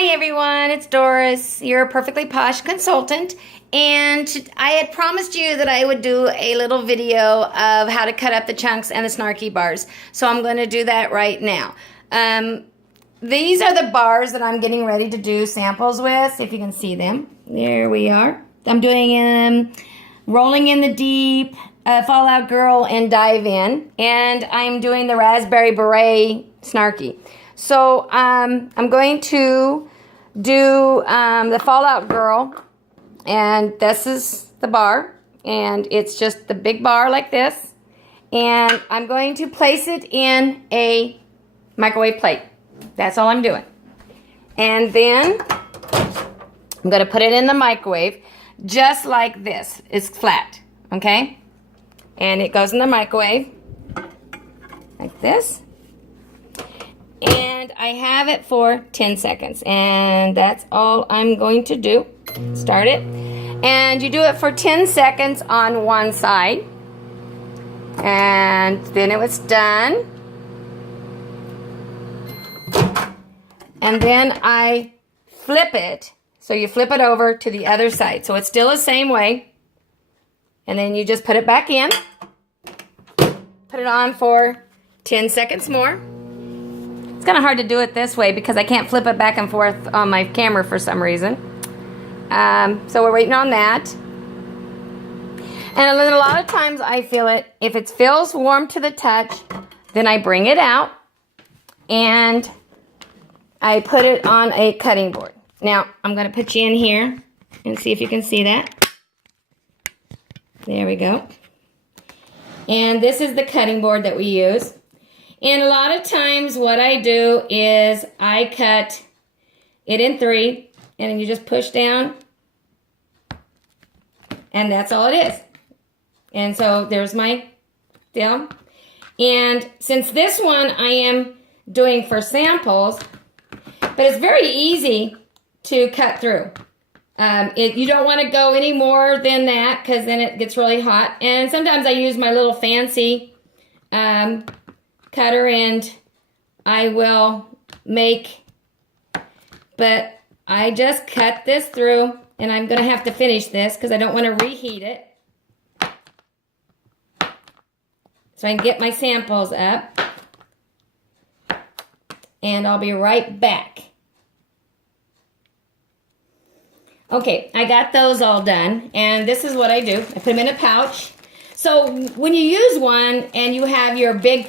Hi everyone, it's Doris, your perfectly posh consultant, and I had promised you that I would do a little video of how to cut up the chunks and the Snarky bars, so I'm going to do that right now. These are the bars that I'm getting ready to do samples with, if you can see them. There we are. I'm doing Rolling in the Deep, Fallout Girl, and Dive In, and I'm doing the Raspberry Beret Snarky. So I'm going to do the Fallout Girl, and this is the bar, and it's just the big bar like this, and I'm going to place it in a microwave plate. That's all I'm doing. And then I'm going to put it in the microwave just like this. It's flat, okay? And it goes in the microwave like this. And I have it for 10 seconds. And that's all I'm going to do. Start it. And you do it for 10 seconds on one side. And then it was done. And then I flip it. So you flip it over to the other side. So it's still the same way. And then you just put it back in. Put it on for 10 seconds more. It's kind of hard to do it this way because I can't flip it back and forth on my camera for some reason. So we're waiting on that. And then a lot of times I feel it, if it feels warm to the touch, then I bring it out and I put it on a cutting board. Now, I'm going to put you in here and see if you can see that. There we go. And this is the cutting board that we use. And a lot of times what I do is I cut it in 3, and then you just push down, and that's all it is. And so there's my deal. And since this one I am doing for samples, but it's very easy to cut through. You don't want to go any more than that because then it gets really hot. And sometimes I use my little fancy cutter and I will make, but I just cut this through, and I'm going to have to finish this because I don't want to reheat it. So I can get my samples up, and I'll be right back. Okay, I got those all done, and this is what I do. I put them in a pouch. So when you use one and you have your big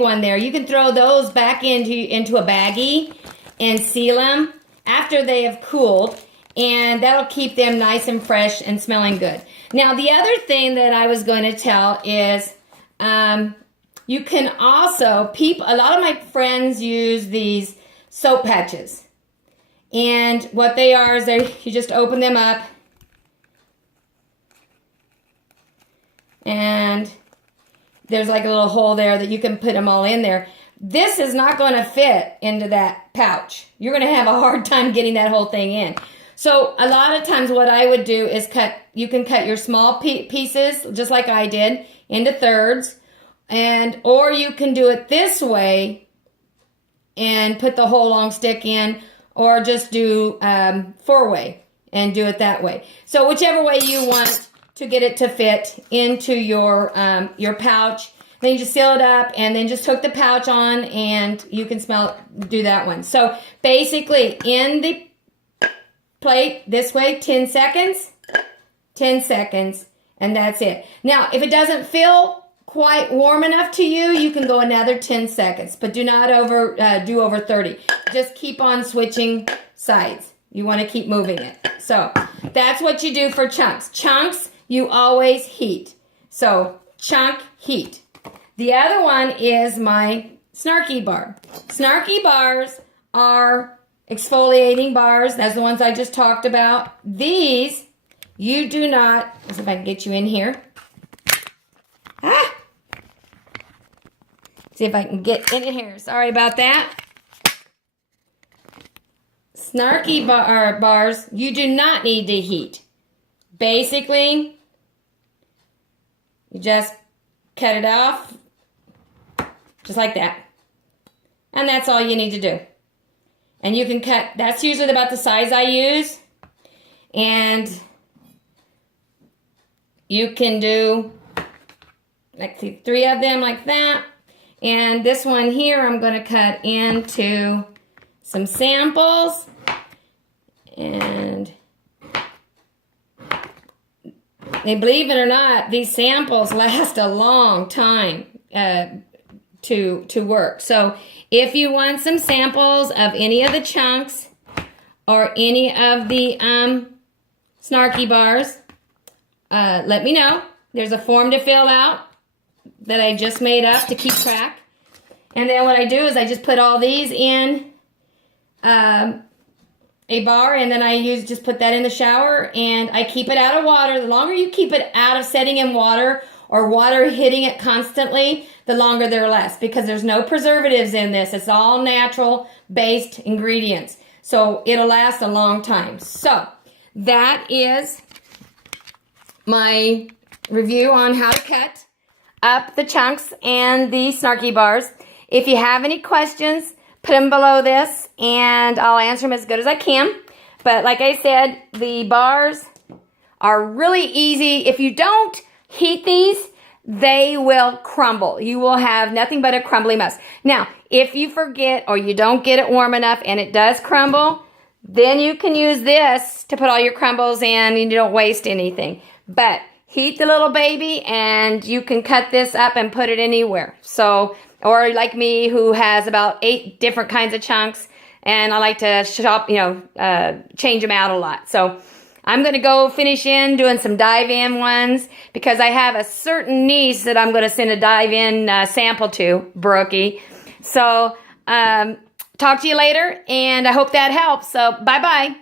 one there, you can throw those back into a baggie and seal them after they have cooled, and that'll keep them nice and fresh and smelling good. Now the other thing that I was going to tell is you can also, a lot of my friends use these soap patches. And what they are is you just open them up, and there's like a little hole there that you can put them all in there. This is not going to fit into that pouch. You're going to have a hard time getting that whole thing in. So a lot of times what I would do is you can cut your small pieces, just like I did, into thirds. Or you can do it this way and put the whole long stick in, or just do 4-way and do it that way. So whichever way you want to get it to fit into your pouch, then you just seal it up and then just hook the pouch on, and you can do that one. So basically in the plate this way, 10 seconds, and that's it. Now if it doesn't feel quite warm enough to you, you can go another 10 seconds, but do not do over 30. Just keep on switching sides. You want to keep moving it. So that's what you do for chunks. Chunks, you always heat. So chunk, heat. The other one is my Snarky bar. Snarky bars are exfoliating bars. That's the ones I just talked about. These, you do not, let's see if I can get you in here. See if I can get in here. Sorry about that. Snarky bars, you do not need to heat. Basically, you just cut it off, just like that. And that's all you need to do. And you can cut, that's usually about the size I use. And you can do like 3 of them like that. And this one here I'm going to cut into some samples. And believe it or not, these samples last a long time to work. So if you want some samples of any of the chunks or any of the Snarky bars, let me know. There's a form to fill out that I just made up to keep track. And then what I do is I just put all these in a bar, and then I just put that in the shower, and I keep it out of water. The longer you keep it out of setting in water or water hitting it constantly, the longer they'll last, because there's no preservatives in this. It's all natural based ingredients. So it'll last a long time. So that is my review on how to cut up the chunks and the Snarky bars. If you have any questions, put them below this and I'll answer them as good as I can. But like I said, the bars are really easy. If you don't heat these, they will crumble. You will have nothing but a crumbly mess. Now, if you forget or you don't get it warm enough and it does crumble, then you can use this to put all your crumbles in and you don't waste anything. But heat the little baby and you can cut this up and put it anywhere. So, or like me, who has about 8 different kinds of chunks, and I like to shop, change them out a lot. So I'm going to go finish doing some dive-in ones, because I have a certain niece that I'm going to send a dive-in sample to, Brookie. So talk to you later, and I hope that helps. So bye-bye.